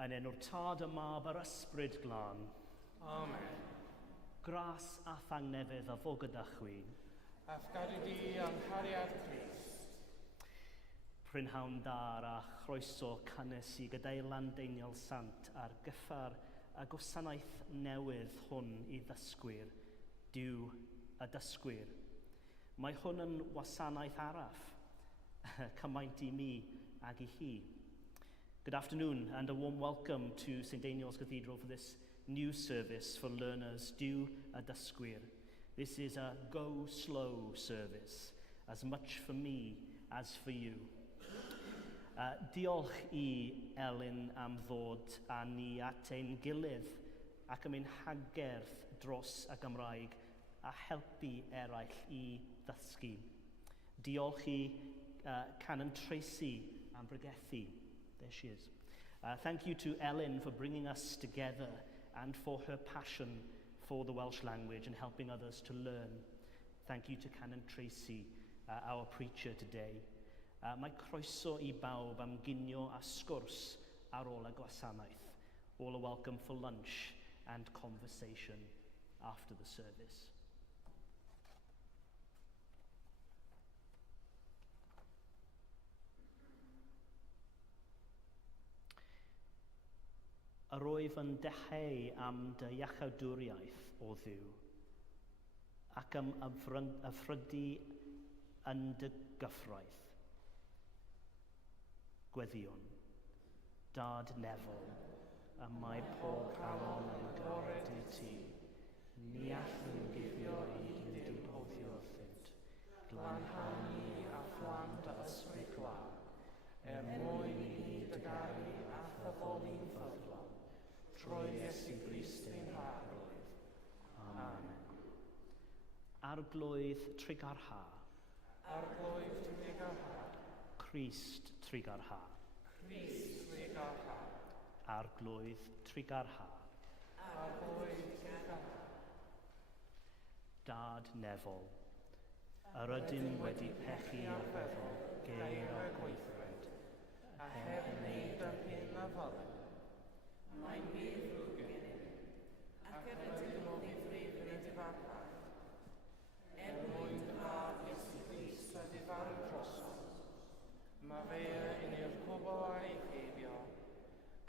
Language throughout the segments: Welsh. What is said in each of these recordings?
Yn enw'r Tad, y Mab a'r Ysbryd Glân. Amen. Gras a thangnefydd a fo gyda chwi. Ath gadi di anghariad Crist. Prynhawn dar a chroeso canes i gyda'i Landeiniol Sant ar gyffar a gwasanaeth newydd hwn i ddysgwyr, Dyw y Dysgwyr. Mae hwn yn wasanaeth araf, cymaint i mi ag i hi. Good afternoon and a warm welcome to St. Daniel's Cathedral for this new service for learners Dyw y Dysgwyr. This is a go slow service, as much for me as for you. Diolch i Elin am ddod â ni at ein gilydd ac am ein hagerth dros y Gymraeg a helpu eraill i ddysgu. Diolch i Canon Tracy am bregethu. There she is. Thank you to Ellen for bringing us together and for her passion for the Welsh language and helping others to learn. Thank you to Canon Tracy, our preacher today. Mae croeso i bawb am ginio a sgwrs ar ôl y gwasanaeth. All are welcome for lunch and conversation after the service. Yr oedd yn deheu am dy iachawdwriaeth o Dduw ac am yfrydu yn dy gyffraith. Gweddiwn, Dad Nefol, a mae pob calon yn gored i ti. Ni allwn gifio i dim boddio wrthynt. Glanhau ni a phlan dy ysbryd glân, mwyn i ni dy garu a thyddoli'n ffyddlon. Trwy Iesu Grist ein harglwydd. Amen. Arglwydd trigar ha. Arglwydd trigar ha. Crist trigar ha. Crist trigar ha. Arglwydd trigar ha. Arglwydd trigar ha. Dad Nefol, yr ydym wedi pechu ar feddwl geir a gweithred, a heb wneud yr hyn a ddylem. Mae'n bydd rhyw gennym, ac yr ydym o ddifrif yn y difarfach. Mwyn braf Iesu Grist a difarn drosodd. Mae fe yn i'r pobl a'i heibio,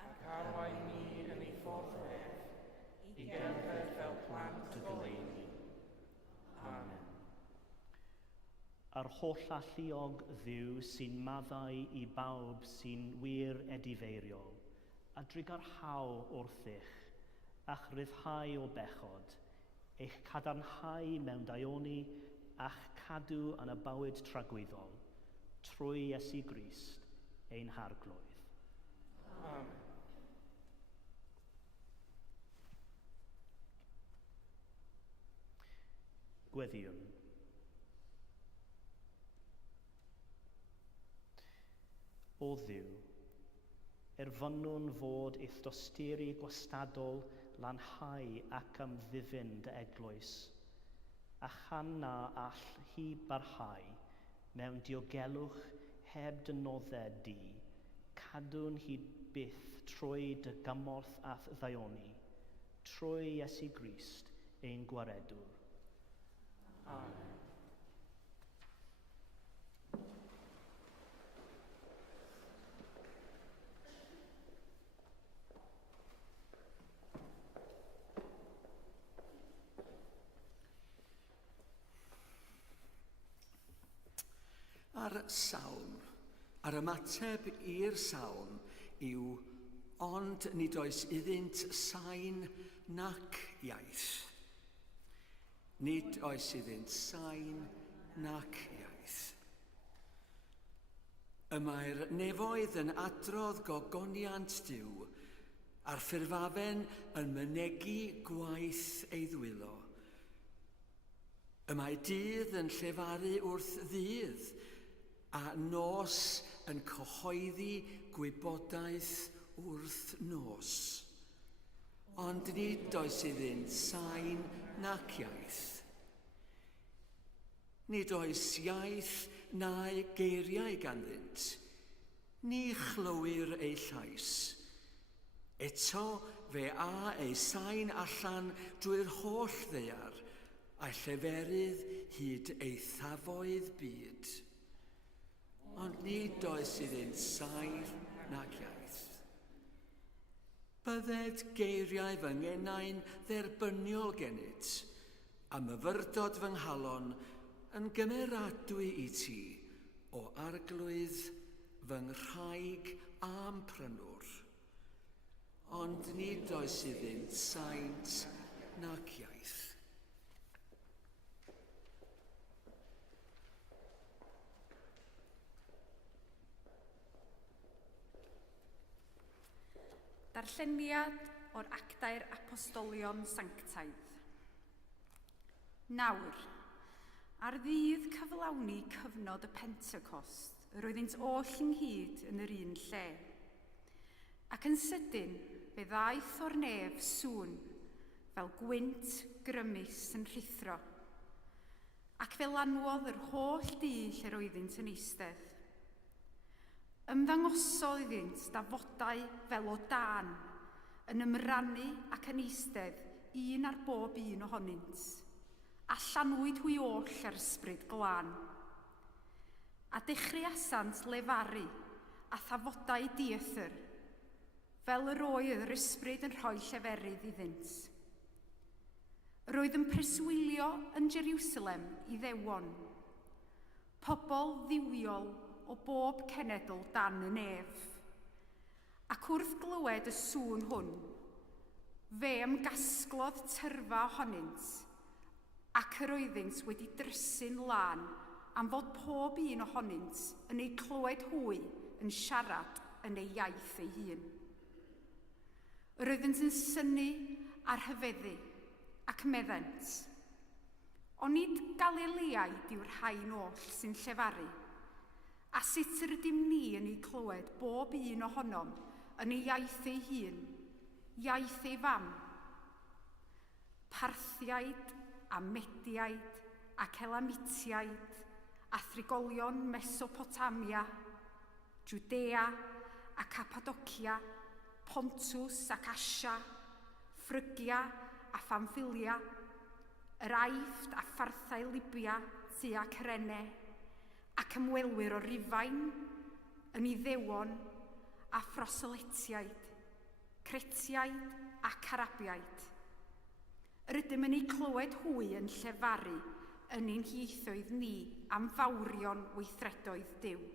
ac arwain ni yn ei ffordd hef, i gerdded fel plant y goleuni. Amen. Yr holl alluog Dduw sy'n maddau i bawb sy'n wir edifeiriol, a drigarhaw wrthych, a'ch ryddhau o bechod, eich cadarnhau mewn daioni a'ch cadw yn y bywyd tragwyddol, trwy Iesu Grist ein harglwydd. Amen. Gweddiwn. O Dduw, erfynwn fod eich dosturi gwastadol lanhau ac am ddifyn dy eglwys, a chan na all hi barhau mewn diogelwch heb dynoddau di, cadw'n hyd byth trwy dy gymorth a ddaioni, trwy Iesu Grist ein gwaredwr. Amen. Ar sawn, ar ymateb i'r sawn yw ond nid oes iddynt sain nac iaith. Nid oes iddynt sain nac iaith. Y mae'r nefoedd yn adrodd gogoniant Duw, a'r ffurfafen yn mynegu gwaith ei ddwylo. Y mae dydd yn llefaru wrth ddydd, a nos yn cyhoeddi gwybodaeth wrth nos. Ond nid oes iddynt sain nac iaith. Nid oes iaith na'i geiriau ganddynt, ni chlywir ei llais. Eto fe a ei sain allan drwy'r holl ddaear, a'i lleferydd hyd eithafoedd byd. Ond nid oes iddynt sain nac iaith. Bydded geiriau fy ngenau'n dderbyniol gennyt, a myfyrdod fy nghalon yn gymeradwy i ti o arglwydd fy nghrhaig a'm prynwr. Ond nid oes iddynt saint nac iaith. Darlleniad o'r Actau'r Apostolion Sanctaidd. Nawr, ar ddydd cyflawni cyfnod y Pentecost, roedd ynt oll ynghyd yn yr un lle. Ac yn sydyn, fe ddaeth o'r nef sŵn, fel gwynt grymus yn rhithro. Ac fel anwodd yr holl dŷ lle roeddynt yn eistedd. Ymddangosodd iddynt dafodau fel o dan, yn ymrannu ac yn eistedd un ar bob un ohonynt, a llanwyd hwy oll ar ysbryd glân. A dechreuasant lefaru a thafodau diethyr, fel yr oedd yr ysbryd yn rhoi lleferydd iddynt. Roedd yn preswylio yn Jerusalem i ddewon, pobl ddiwiol o bob cenedl dan y nef. Ac wrth glywed y sŵn hwn, fe ymgasglodd tyrfa ohonynt, ac yr oeddynt wedi drysu'n lan am fod pob un ohonynt yn ei clywed hwy yn siarad yn ei iaith ei hun. Yr oeddynt yn synnu ar hyfeddu ac meddent, ond nid Galileaid yw'r rhain oll sy'n llefaru, a sut rydym ni yn ei clywed bob un ohonom yn ei iaith ei hun, iaith ei fam. Parthiaid a Mediaid ac Elamitiaid a thrigolion Mesopotamia, Judea a Cappadocia, Pontus ac Asia, Phrygia a Phamfilia, yr Aifft a Pharthau Libia tua Cyrene, ac ymwelwyr o Rufain, yn Iddewon a Phroseletiaid, Cretiaid ac Arabiaid. Rydym yn ei clywed hwy yn llefaru yn ein hiethoedd ni am fawrion weithredoedd Duw.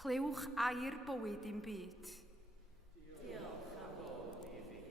Clywch air bywyd i'n byd. Diolch am fod i fi.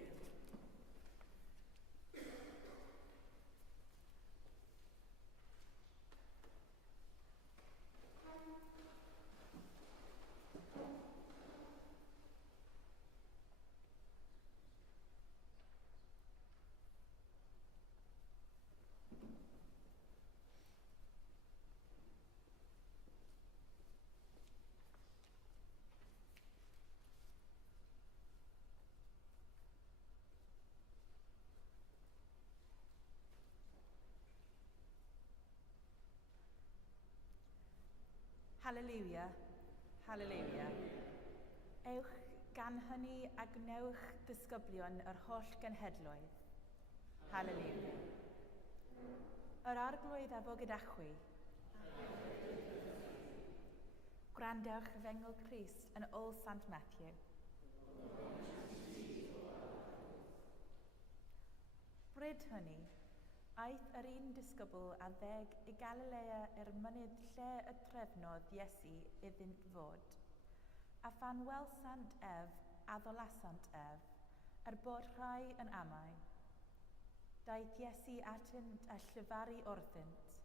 Hallelujah, hallelujah. Ewch gan hynny a gnewch disgyblion yr holl genhedloedd. Hallelujah. Yr arglwydd a fo gyda chwi. Gwrandewch efengol Crist yn Ôl Sant Matthew. Bryd hynny, aeth yr un disgybl a ddeg i Galilea mynydd lle y trefnodd Iesu iddynt fod. A phan welsant ef a ddolasant ef, bod rhai yn amau. Daeth Iesu atynt a llyfaru wrthynt,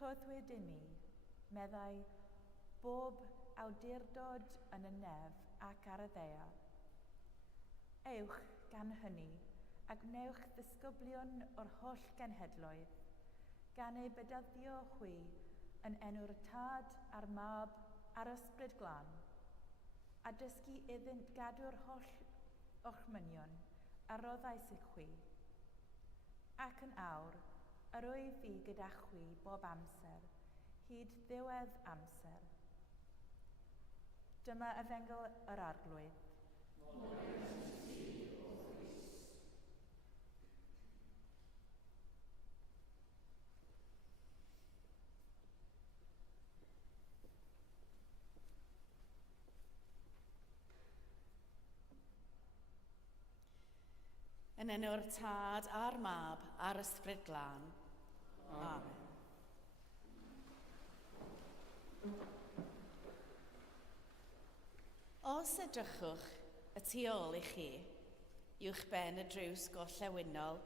rhoddwyd i mi, meddai, bob awdurdod yn y nef ac ar y ddaear. Ewch gan hynny, a gnewch ddisgyblion o'r holl genhedloedd, gan ei bedyddio chwi yn enw'r Tad a'r Mab a'r Ysbryd Glân, a dysgu iddynt gadw'r holl orchmynion a roddais i chwi. Ac yn awr, yr wyf fi gyda chwi bob amser, hyd ddiwedd amser. Dyma efengol yr arglwydd. Yn enw'r Tad a'r Mab a'r Ysbryd Glân. Amen. Os edrychwch y tu ôl i chi, uwch ben y drws gorllewinol,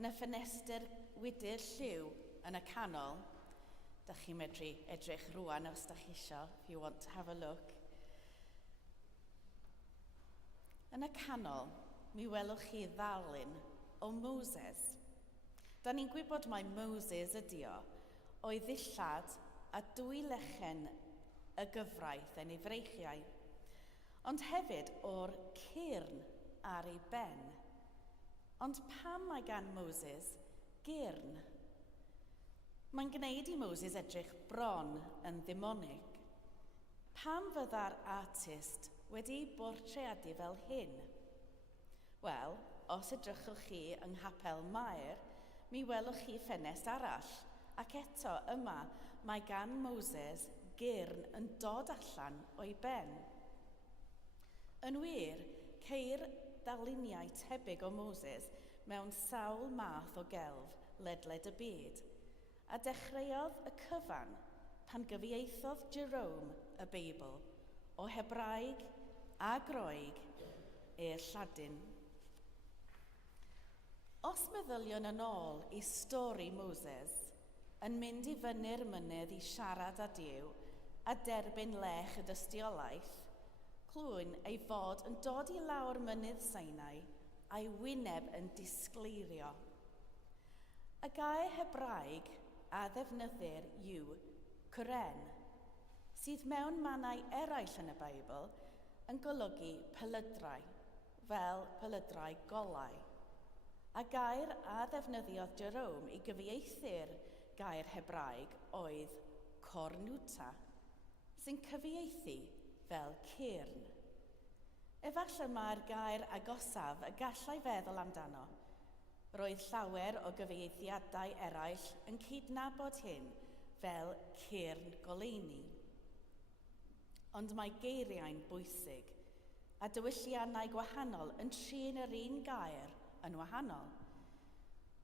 yn y ffenestr wydr lliw yn y canol, da chi medru edrych rwan os da chi isio, if you want to have a look. Yn y canol, mi welwch chi ddalun o Moses. Da ni'n gwybod mai Moses ydi o'i ddillad a dwy lechen y gyfraith yn ei freichiau, ond hefyd o'r cyrn ar ei ben. Ond pam mae gan Moses gyrn? Mae'n gwneud i Moses edrych bron yn ddemonig. Pam fydda'r artist wedi bortreadu fel hyn? Wel, os edrychwch chi yng Nghapel Maer, mi welwch chi ffenest arall, ac eto yma mae gan Moses gyrn yn dod allan o'i ben. Yn wir, ceir darluniau tebyg o Moses mewn sawl math o gelf ledled y byd, a dechreuodd y cyfan pan gyfieithodd Jerome y Beibl o Hebraeg a Groeg i'r Lladin. Os meddylion yn ôl i stori Moses, yn mynd i fyny'r mynydd i siarad â Duw a derbyn lech y dystiolaeth, clywyn ei fod yn dod i lawr mynydd Sinai a'i wyneb yn disgleirio. Y gair Hebraeg a ddefnyddir yw Kuren, sydd mewn mannau eraill yn y Beibl yn golygu pelydrau, fel pelydrau golau. A gair a ddefnyddiodd Jerome i gyfieithu'r gair Hebraeg oedd cornuta, sy'n cyfieithu fel cyrn. Efallai mae'r gair agosaf y gallai feddwl amdano. Roedd llawer o gyfieithiadau eraill yn cydnabod hyn fel cyrn goleuni. Ond mae geiriau'n bwysig, a diwylliannau gwahanol yn trin yr un gair yn wahanol.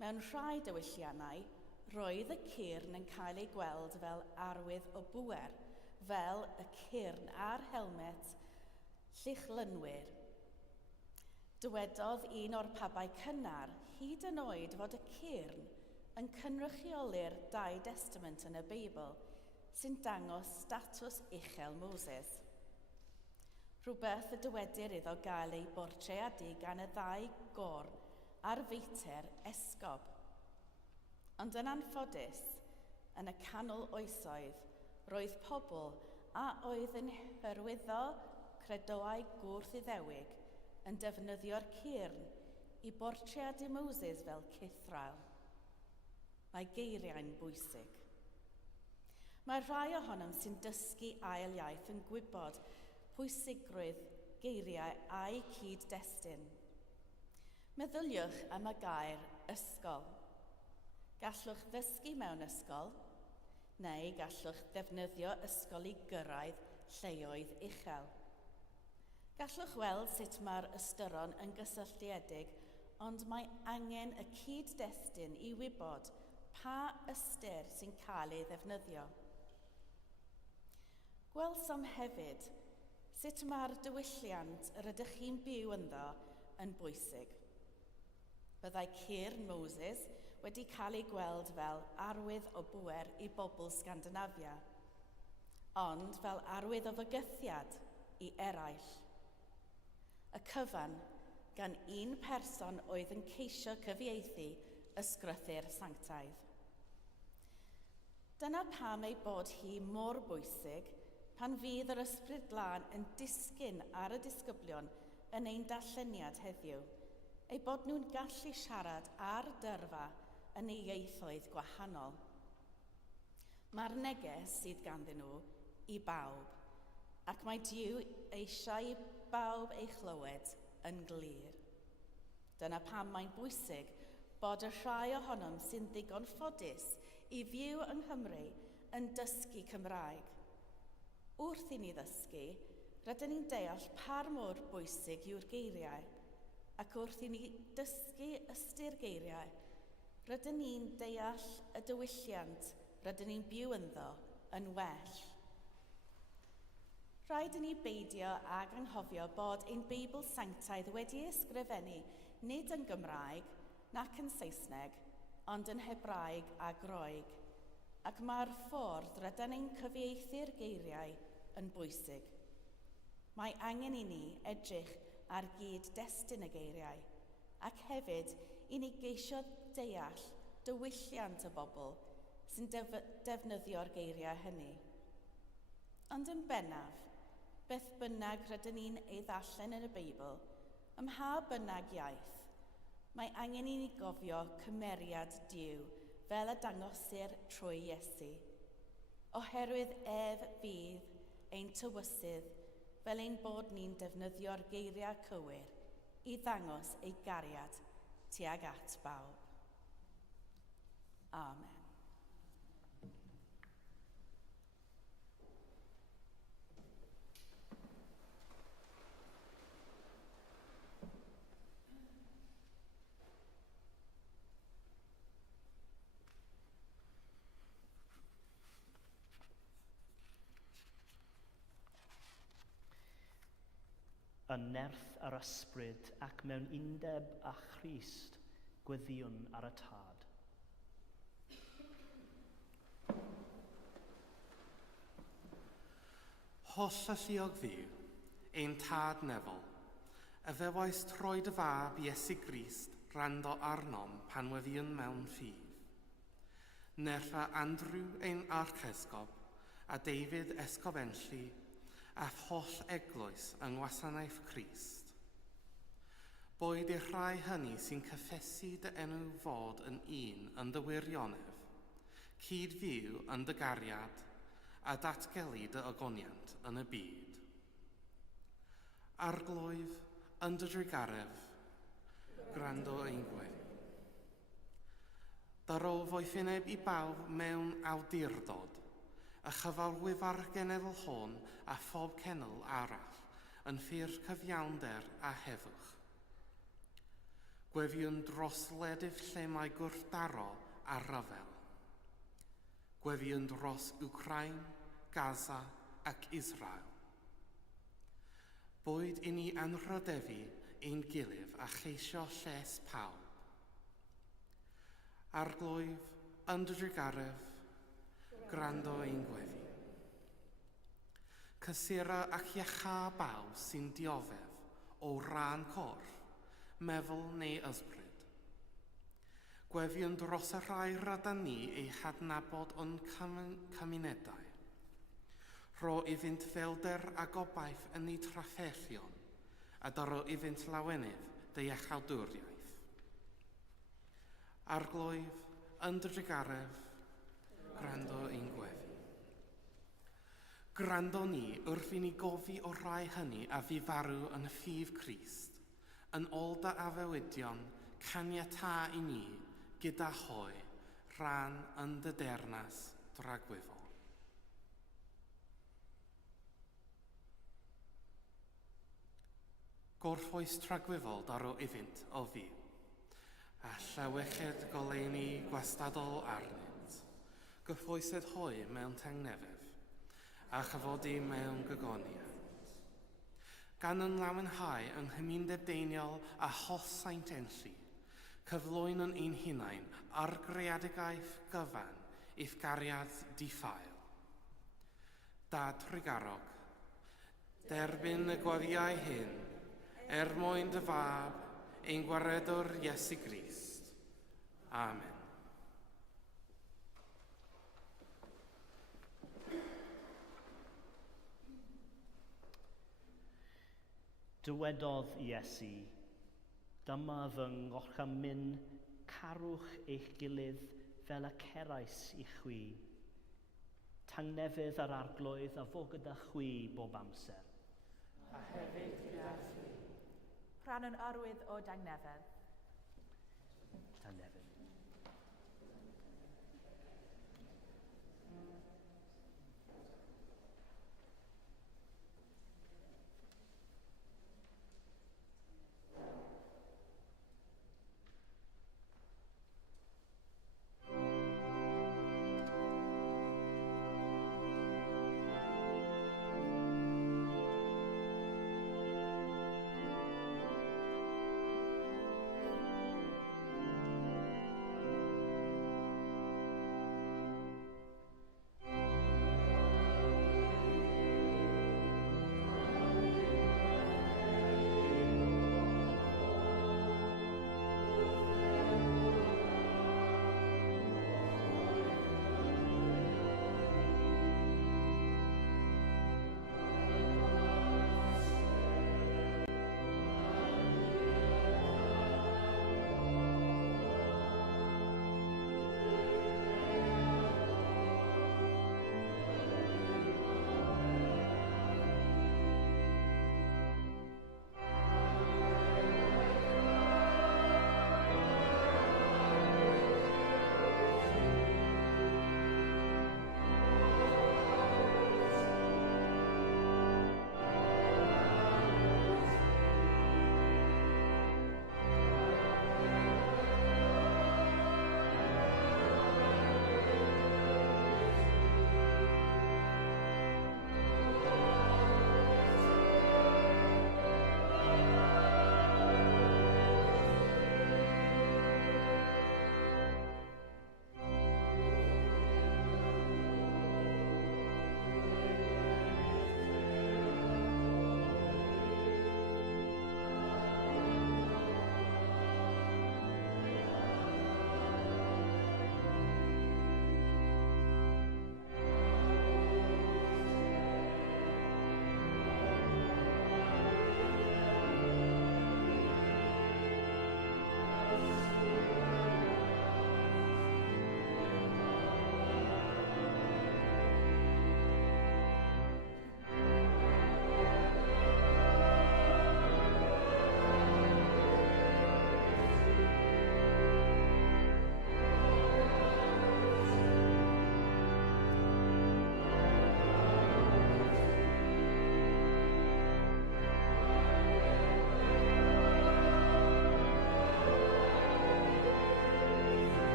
Mewn rhai diwylliannau, roedd y cyrn yn cael ei gweld fel arwydd o bŵer, fel y cyrn a'r helmet llychlynwyr. Dywedodd un o'r pabau cynnar hyd yn oed fod y cyrn yn cynrychioli'r dau testament yn y Beibl, sy'n dangos statws uchel Moses. Rhywbeth y dywedir iddo gael ei bortreadu gan y ddau gorn a'r feiter esgob. Ond yn anffodus, yn y canol oesoedd, roedd pobl a oedd yn hyrwyddo credoau gwrth-iddewig yn defnyddio'r cyrn i bortreadu Moses fel cithrael. Mae geiriau'n bwysig. Mae rhai ohonom sy'n dysgu ail iaith yn gwybod pwysigrwydd geiriau a'i cyd-destun. Meddyliwch am y gair ysgol. Gallwch ddysgu mewn ysgol, neu gallwch ddefnyddio ysgol i gyrraedd lleoedd uchel. Gallwch weld sut mae'r ystyron yn gysylltiedig, ond mae angen y cyd-destun i wybod pa ystyr sy'n cael ei ddefnyddio. Gwelsom hefyd sut mae'r diwylliant yr ydych chi'n byw ynddo yn bwysig. Byddai cyrn Moses wedi cael ei gweld fel arwydd o bŵer i bobl Sgandinafia, ond fel arwydd o fygythiad i eraill. Y cyfan gan un person oedd yn ceisio cyfieithu ysgrythu'r sanctaidd. Dyna pam ei bod hi mor bwysig pan fydd yr Ysbryd Glân yn disgyn ar y disgyblion yn ein darlleniad heddiw, ei bod nhw'n gallu siarad ar dyrfa yn ei ieithoedd gwahanol. Mae'r neges sydd ganddyn nhw i bawb, ac mae Duw eisiau bawb ei chlywed yn glir. Dyna pam mae'n bwysig bod y rhai ohonom sy'n ddigon ffodus i fyw yng Nghymru yn dysgu Cymraeg. Wrth i ni ddysgu, rydyn ni'n deall par mor bwysig yw'r geiriau, ac wrth i ni dysgu ystyr geiriau, rydyn ni'n deall y diwylliant rydyn ni'n byw ynddo yn well. Rhaid i ni beidio ag anghofio bod ein Beibl Sanctaidd wedi ysgrifennu nid yn Gymraeg nac yn Saesneg, ond yn Hebraeg a Groeg, ac mae'r ffordd rydyn ni'n cyfieithu'r geiriau yn bwysig. Mae angen i ni edrych ar gyd-destun y geiriau, ac hefyd i ni geisio deall diwylliant y bobl sy'n defnyddio'r geiriau hynny. Ond yn bennaf, beth bynnag rydyn ni'n ei ddarllen yn y Beibl, ym mha bynnag iaith, mae angen i ni gofio cymeriad Duw fel y dangosir trwy Iesu, oherwydd fydd ein tywysydd fel ein bod ni'n defnyddio'r geiriau cywir i ddangos ei gariad tuag at bawb. Amen. Yn nerth yr ysbryd ac mewn undeb â Christ gweddiwn ar y tad. Holl y lluog fyw, ein tad nefol, y fewais troed y fab Iesu Grist rando arnom pan weddion mewn ffydd. Nerfa Andrew ein archesgob, a David Esgobenlli, a holl eglwys yng ngwasanaeth Crist. Boed i'r rhai hynny sy'n cyffesu dy enw fod yn un yn dy wirionedd, cyd-fyw yn dy gariad, a datgelu dy ogoniant yn y byd. Arglwydd yn dy drigaredd, gwrando ein gweddi. Daro foethineb i bawb mewn awdurdod, y chyfalwyf ar genedl hon a phob cenol arall yn ffurf cyfiawnder a heddwch. Gwefiwn dros wledydd lle mae gwrthdaro a rhyfel. Gwefiwn dros Wcrain, Gaza ac Israel. Boed i ni anrhydefu ein gilydd a cheisio lles pawb. Arglwydd yn dy drigaredd, gwrando ein gweddi. Cysura ac iachaf bawb sy'n dioddef o ran corff, meddwl neu ysbryd. Gwefiwn dros y rhai rydyn ni eu hadnabod o'n cymunedau. Ro iddynt ddelder a gobaith yn ei trafferthion, a daro iddynt lawenydd dy iachawdwriaeth. Arglwydd yn dy drigaredd, gwrando ein gweddi. Gwrando ni wrth i ni gofi o rai hynny a fu farw yn y ffydd Crist, yn ôl dy afewidion caniata i ni gyda hoi rhan yn dy dernas dragwyddol. Gorffwys tragwyddol daro iddynt o fyw, a llaweched goleuni gwastadol arnynt. Gyffwysedd hoi mewn tengnefedd, a chyfodi mewn gygoniad. Gan yn lawenhau yng nghymuned deiniol a holl saint enlli, cyflwyn yn ein hunain ar greadigaeth gyfan i'th gariad diffail. Dad Rigarog, derbyn y gweddiau hyn, mwyn dy fab, ein gwaredwr Iesu Grist. Amen. Dywedodd Iesu, dyma fy ngorchymyn, carwch eich gilydd fel y cerais i chwi. Tangnefydd yr arglwydd a fo gyda chwi bob amser. a hefyd gyda chi. Rhan yn arwydd o dangnefedd. Tanefyd.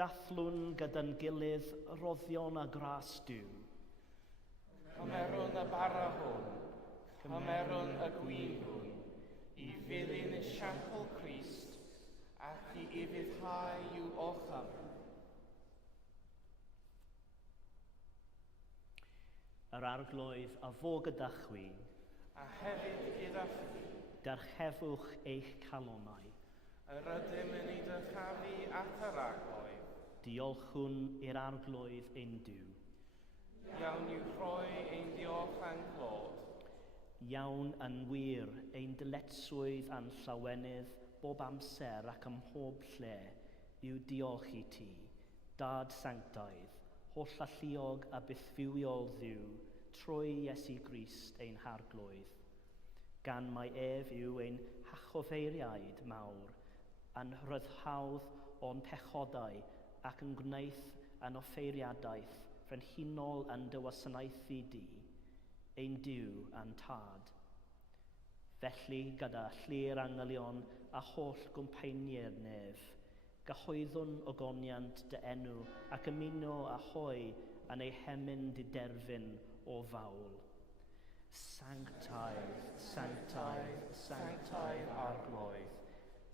Dathlwn gyda'n gilydd roddion a gras diw. Cymerwn y bara hwn, cymerwn y gwyn hwn, i ddilyn y siampl Crist, ac i ufuddhau i'w ocham. Yr arglwydd a fo gyda chwi, A hefyd gyda chi, darchefwch eich calonau. yr ydym yn ei dychafu at yr arglwydd. Diolchwn i'r arglwydd ein diw. Iawn i'w rhoi ein diolch a'n clod. Iawn yn wir ein dyletswydd a'n llawenydd bob amser ac ym mhob lle yw diolch i ti, Dad Sanctaidd, holl alluog a bythfiwiol ddiw, trwy Iesu Grist ein harglwydd. Gan mai ef yw ein hachofeiriaid mawr, yn rhyddhawdd o'n pechodau ac yn gwneud yn offeiriadaeth frenhinol yn dy wasanaethu di, ein diw a'n tad. Felly, gyda llir angylion a holl gwmpaeniau'r nef, gyhoeddwn ogoniant dy enw ac ymuno a hoi yn ei hemyn diderfyn o fawl. Sanctaidd, sanctaidd, sanctaidd arglwydd,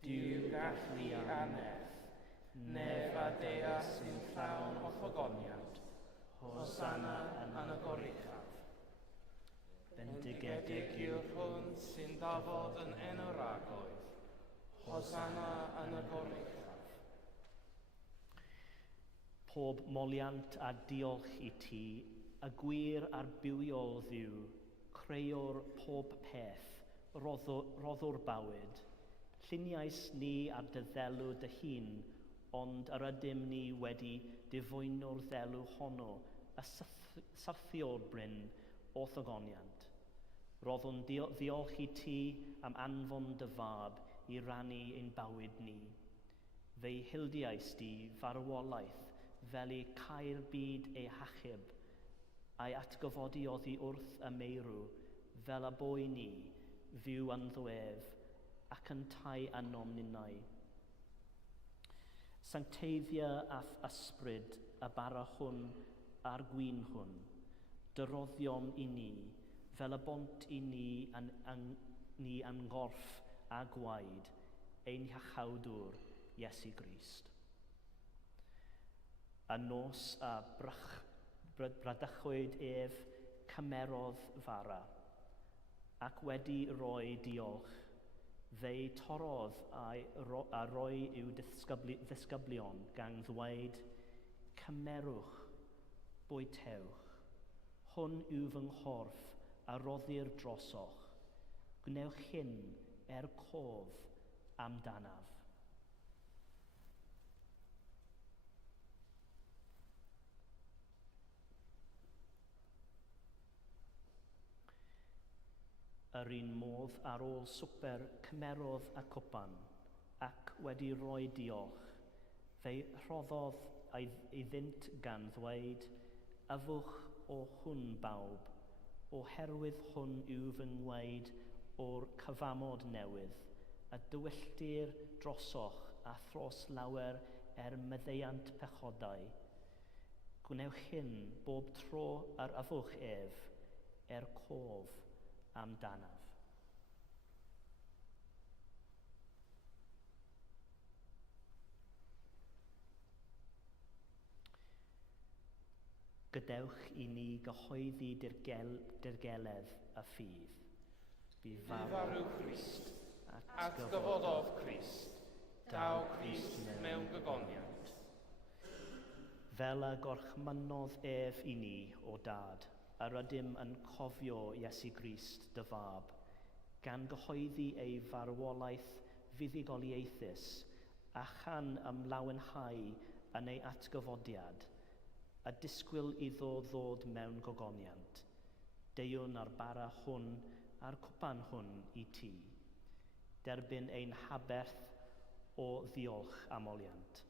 Duw gallu a nef a dea sy'n llawn o ogoniant, Hosanna yn y goruchaf. Bendigedig yw'r hwn sy'n dafod yn enw'r arglwydd. Hosanna yn y goruchaf. Pob moliant a diolch i ti, y gwir a'r bywiol ddiw, creuwr pob peth, roddwr bywyd. Lluniais ni ar dy ddelw dy hun, ond yr ydym ni wedi difwyno'r ddelw honno, y syrthiol bryn o thogoniant. Roddwn ddiolch i ti am anfon dy fab i rannu ein bywyd ni. Fe'i hildiais di farwolaeth fel i cael byd ei hachub, a'i atgyfodi oddi wrth y meirw fel y boi ni, fyw yn ddwef ac yn tai anom ninnau. Sancteiddia ath ysbryd y bara hwn a'r gwyn hwn, dyroddiom i ni, fel y bont i ni yn gorff a gwaed, ein hiachawdwr Iesu Grist. Y nos a bradychwyd ef cymerodd fara, ac wedi rhoi diolch, fe'i torodd a roi i'w ddisgyblion gan ddweud, cymerwch, bwytewch, hwn yw fy nghorff a roddir drosoch, gwnewch hyn cof amdanaf. Yr un modd ar ôl swper cymerodd y cwpan ac wedi rhoi diolch, fe'i rhoddodd iddynt gan ddweud, yfwch o hwn bawb, oherwydd hwn yw fy ngweud o'r cyfamod newydd, y dywylltir drosoch a thros lawer myddeiant pechodau. Gwnewch hyn bob tro yr yfwch ef, cof amdanaf. Gadewch i ni gyhoeddi dirgeledd y ffydd. Bu farw Christ, At gyfododd Crist, daw Crist mewn gygoniant. Fel y gorchmynodd ef i ni o dad, yr ydym yn cofio Iesu Grist dy fab, gan gyhoeddi ei farwolaeth fuddugoliaethus a chan ymlawenhau yn ei atgyfodiad, a disgwyl iddo ddod mewn gogoniant. Deiwn ar bara hwn a'r cwpan hwn i ti. Derbyn ein haberth o ddiolch amoliant.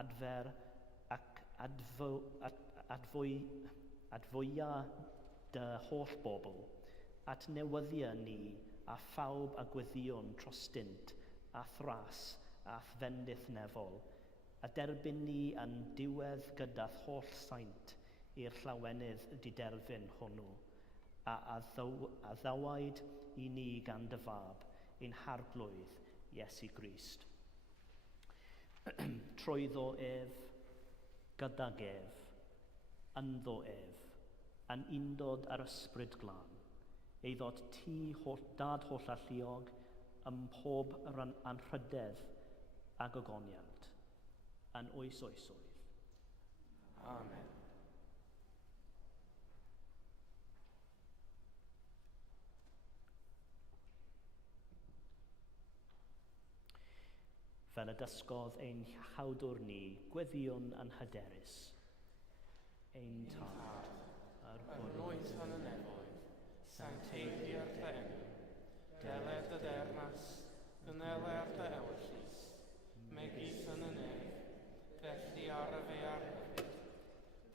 Adfer ac adfwya dy holl bobl, at newyddia ni a phawb a gweddion trostint a thras a fendith nefol, a derbyn ni yn diwedd gyda'r holl saint i'r llawenydd diderfyn hwnnw, a ddawad i ni gan dy fab, ein harglwydd Iesu Grist. Trwyddo ef, gydag ef, ynddo ef, yn undod ar ysbryd glân, eiddo ti dad holl alluog ym mhob anrhydedd a gogoniant, yn oes oesoedd. Amen. Fel y dysgodd ein hawdwr ni, gweddiwn yn hyderus. Ein tad, Yr oes yn y nefoedd, sancteiddio'r dy enw, deled y dernas, gyneler dy ewyllys, megis yn y nef, felly ar y fe ar hyfyd.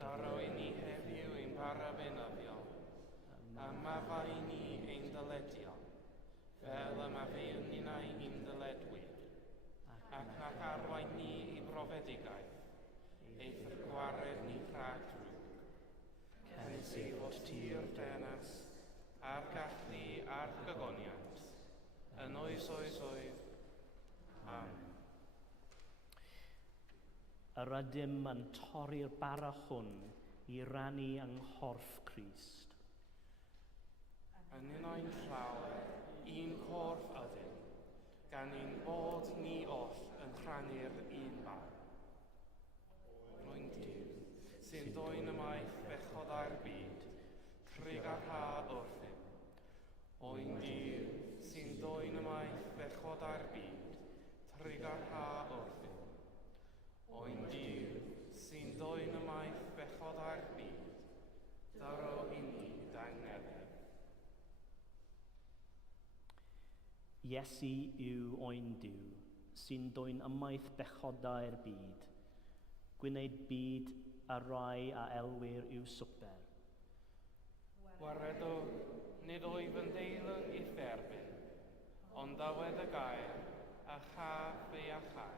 Daro i ni heddiw ein bara benyddiol, a mafa i ni ein dyledio, fel y mafawn ni na ein dyledwyr, ac nac arwain ni i brofedigaeth, eith yr gwared ni rhag drwg. Cynnes i fod tir denas, a'r gallu a'r gygoniant, yn oes oes oedd. Amen. Yr ydym yn torri'r bara hwn i rannu yng nghorff Crist. Yn un o'n llawer, un corff ydym, gan ein bod ni oll yn rhannu'r un bar. Rwy'n Duw, sy'n dwyn y maith bechod â'r byd, trig ar ha wrthym. O'n Duw, sy'n dwyn y maith bechod â'r byd, trig ar ha wrthym. O'n Duw, sy'n dwyn y maith bechod â'r byd, daro i ni dangnefedd. Iesu yw oen Duw, sy'n dwyn ymaith bechodau'r byd. Gwneud byd a rai a elwyr i'w swper. Waredo, nid oedd yn deilwng i dderbyn, ond dawedd y gair a cha fe a chai.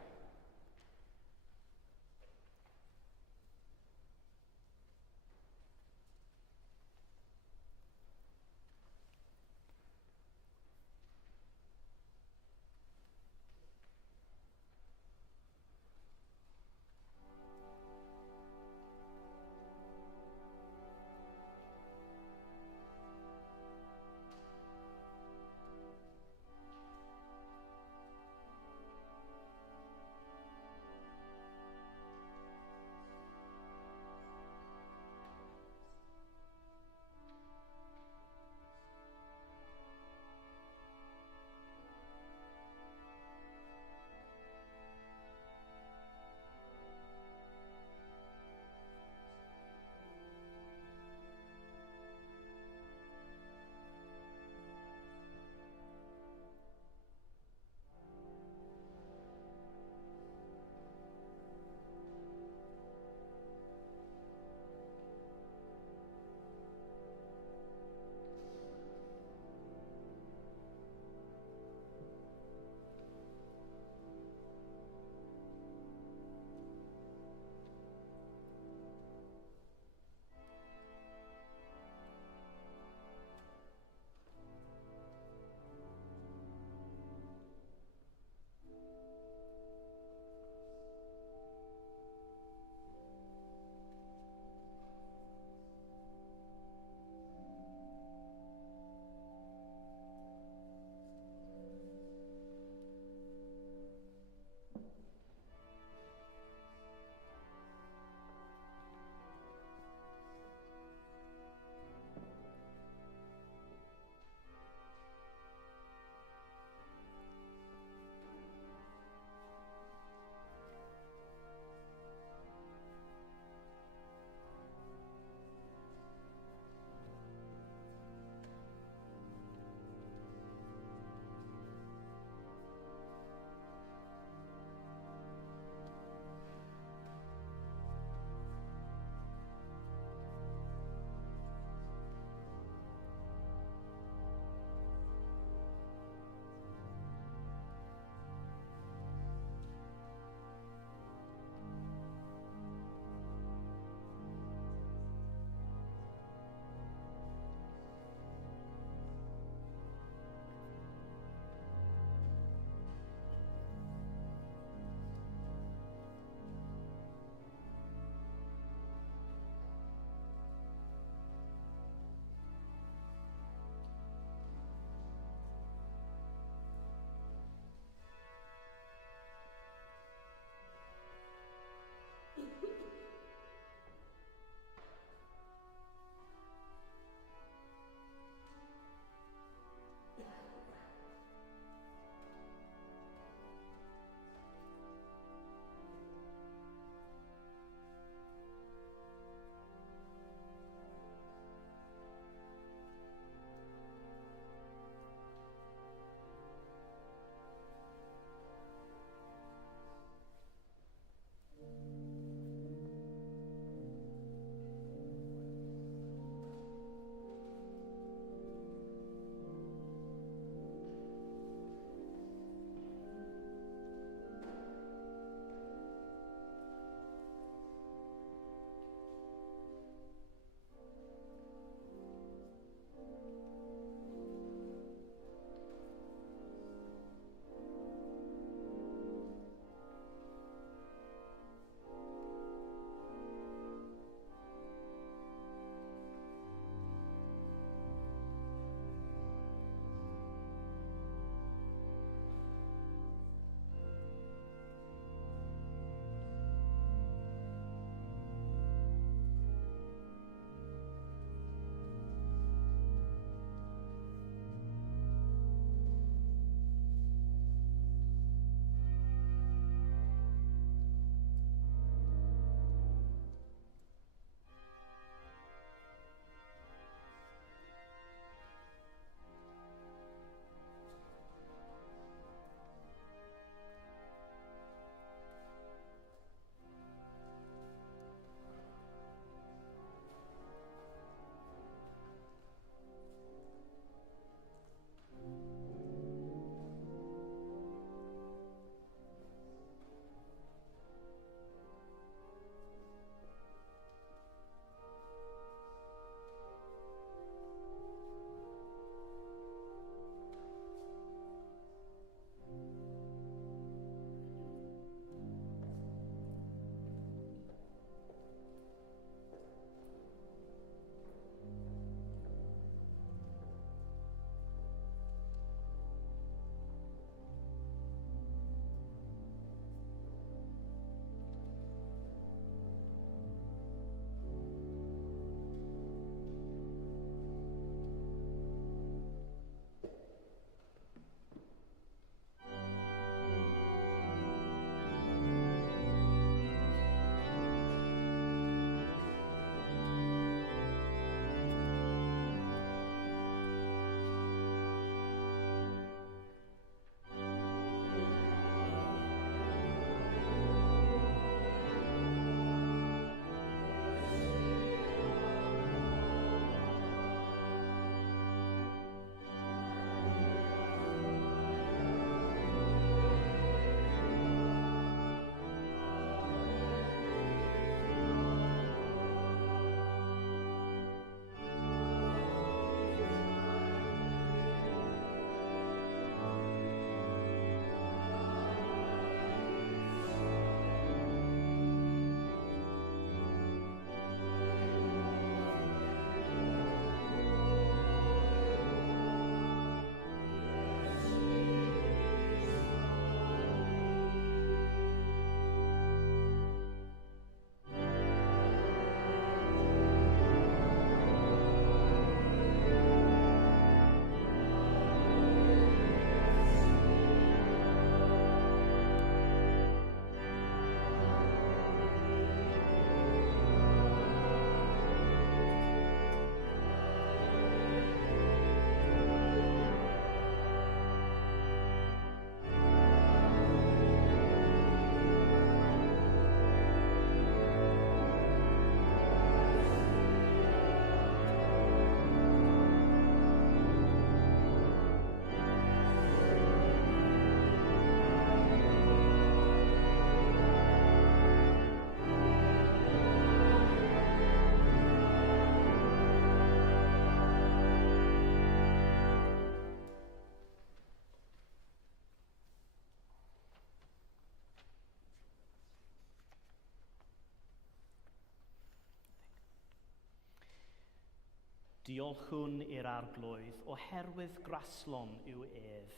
Diolchwn i'r arglwydd oherwydd graslon yw ef.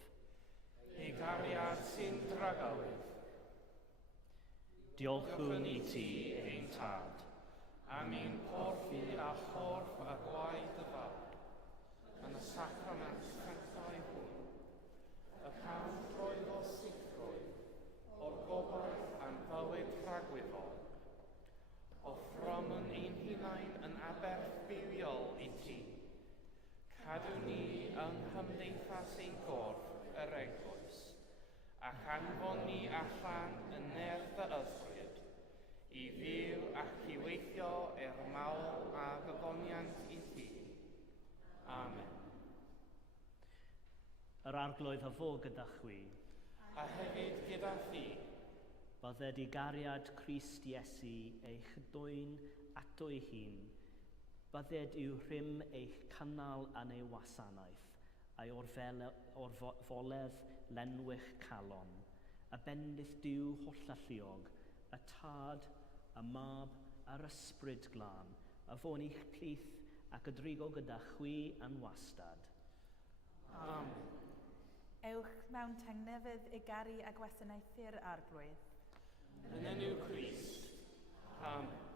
Ei gariad sy'n dragawydd. Diolchwn i ti, ein tad. Am ein porfi a chorff a gwaed y fawr. Yn y sacrament sanctau hwn. Y pan roedd o sicrwydd o'r gobaith am fywyd rhagwyddol. O ffrom yn ein hunain yn aberfywiol i ti. Cadw ni yng nghymdeithas ein gorff yr eglwys, ac anfon ni allan yn nerth y ysbryd, i fyw ac i weithio mawl a gogoniant i ti. Amen. Yr arglwydd a fo gyda chwi. A hefyd gyda thi. Bydded i gariad Crist Iesu eich dwyn ato ei hun. Bydded i'w rhym eich cynnal yn ei wasanaeth, a'i orfoledd lenwych calon, y bendith diw holl alluog, y tad, y mab a'r ysbryd glân, y fo'n i'ch plith ac y drigo gyda chwi yn wastad. Amen. Ewch mewn tangnefydd i garu a gwasanaethu'r arglwydd. Yn enw Crist. Amen.